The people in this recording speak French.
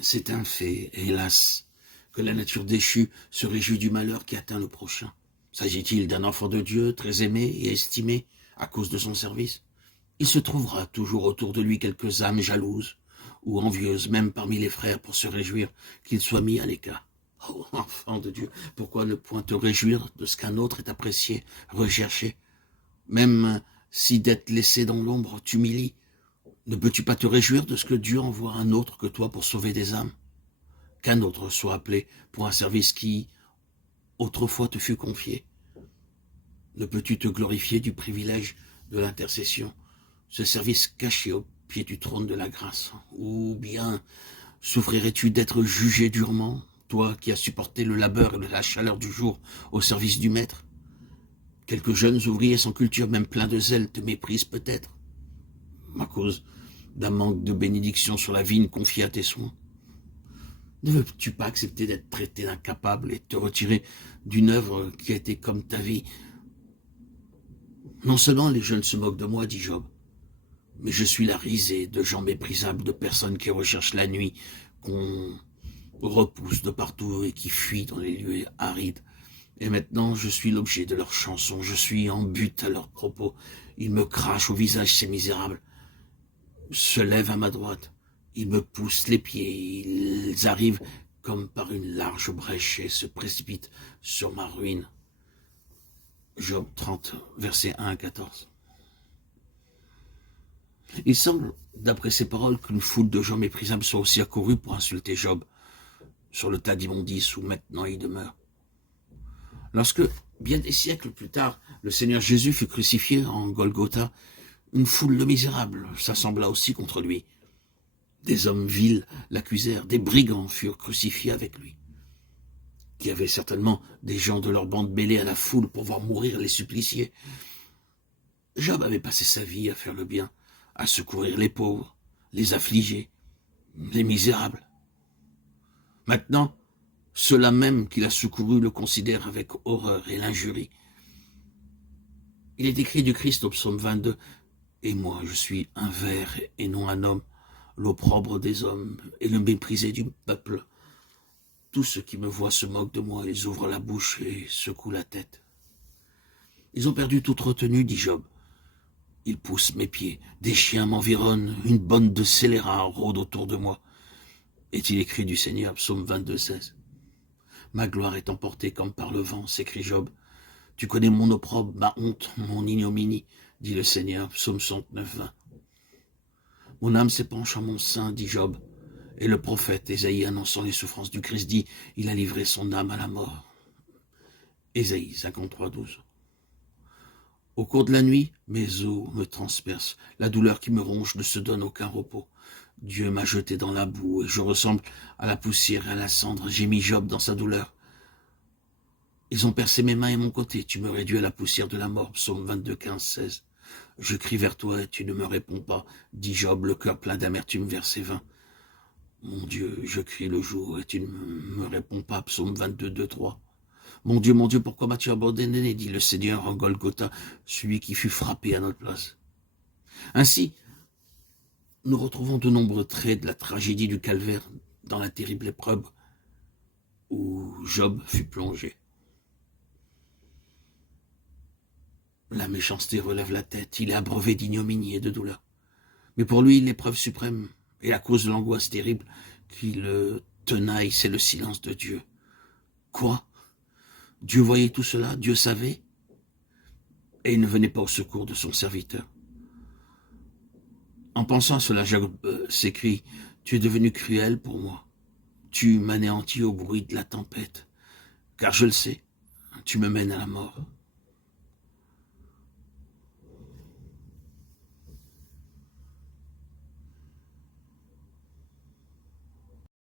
C'est un fait, hélas, que la nature déchue se réjouit du malheur qui atteint le prochain. S'agit-il d'un enfant de Dieu, très aimé et estimé à cause de son service? Il se trouvera toujours autour de lui quelques âmes jalouses ou envieuses, même parmi les frères, pour se réjouir qu'il soit mis à l'écart. Oh, enfant de Dieu, pourquoi ne point te réjouir de ce qu'un autre est apprécié, recherché? Même si d'être laissé dans l'ombre t'humilie, ne peux-tu pas te réjouir de ce que Dieu envoie un autre que toi pour sauver des âmes? Qu'un autre soit appelé pour un service qui, autrefois, te fut confié? Ne peux-tu te glorifier du privilège de l'intercession, ce service caché au pied du trône de la grâce? Ou bien souffrirais-tu d'être jugé durement, toi qui as supporté le labeur et la chaleur du jour au service du maître? Quelques jeunes ouvriers sans culture, même pleins de zèle, te méprisent peut-être, à cause d'un manque de bénédiction sur la vigne confiée à tes soins. Ne veux-tu pas accepter d'être traité d'incapable et te retirer d'une œuvre qui a été comme ta vie? Non seulement les jeunes se moquent de moi, dit Job, mais je suis la risée de gens méprisables, de personnes qui recherchent la nuit, qu'on repousse de partout et qui fuient dans les lieux arides. Et maintenant, je suis l'objet de leurs chansons, je suis en butte à leurs propos. Ils me crachent au visage, ces misérables. Se lèvent à ma droite, ils me poussent les pieds, ils arrivent comme par une large brèche et se précipitent sur ma ruine. Job 30, versets 1 à 14. Il semble, d'après ces paroles, qu'une foule de gens méprisables soit aussi accourue pour insulter Job sur le tas d'immondices où maintenant il demeure. Lorsque, bien des siècles plus tard, le Seigneur Jésus fut crucifié en Golgotha, une foule de misérables s'assembla aussi contre lui. Des hommes vils l'accusèrent, des brigands furent crucifiés avec lui. Il y avait certainement des gens de leur bande mêlés à la foule pour voir mourir les suppliciés. Job avait passé sa vie à faire le bien, à secourir les pauvres, les affligés, les misérables. Maintenant, ceux-là même qu'il a secourus le considèrent avec horreur et l'injurie. Il est écrit du Christ au psaume 22, « Et moi, je suis un ver et non un homme, l'opprobre des hommes et le méprisé du peuple. Tous ceux qui me voient se moquent de moi, ils ouvrent la bouche et secouent la tête. Ils ont perdu toute retenue, dit Job. Ils poussent mes pieds, des chiens m'environnent, une bande de scélérats rôde autour de moi. » Est-il écrit du Seigneur, psaume 22, 16. Ma gloire est emportée comme par le vent, s'écrie Job. Tu connais mon opprobre, ma honte, mon ignominie, dit le Seigneur, psaume 69, 20. Mon âme s'épanche en mon sein, dit Job. Et le prophète Ésaïe, annonçant les souffrances du Christ, dit, il a livré son âme à la mort. Ésaïe 53, 12. Au cours de la nuit, mes os me transpercent. La douleur qui me ronge ne se donne aucun repos. Dieu m'a jeté dans la boue et je ressemble à la poussière et à la cendre. J'ai mis Job dans sa douleur. Ils ont percé mes mains et mon côté. Tu me réduis à la poussière de la mort. Psaume 22, 15, 16. Je crie vers toi et tu ne me réponds pas, dit Job, le cœur plein d'amertume, verset 20. Mon Dieu, je crie le jour et tu ne me réponds pas, psaume 22, 2, 3. Mon Dieu, pourquoi m'as-tu abandonné, dit le Seigneur en Golgotha, celui qui fut frappé à notre place. Ainsi, nous retrouvons de nombreux traits de la tragédie du calvaire dans la terrible épreuve où Job fut plongé. La méchanceté relève la tête, il est abreuvé d'ignominie et de douleur. Mais pour lui, l'épreuve suprême, et à cause de l'angoisse terrible qui le tenaille, c'est le silence de Dieu. Quoi? Dieu voyait tout cela, Dieu savait, et il ne venait pas au secours de son serviteur. En pensant à cela, Job s'écrie, « Tu es devenu cruel pour moi. Tu m'anéantis au bruit de la tempête, car je le sais, tu me mènes à la mort.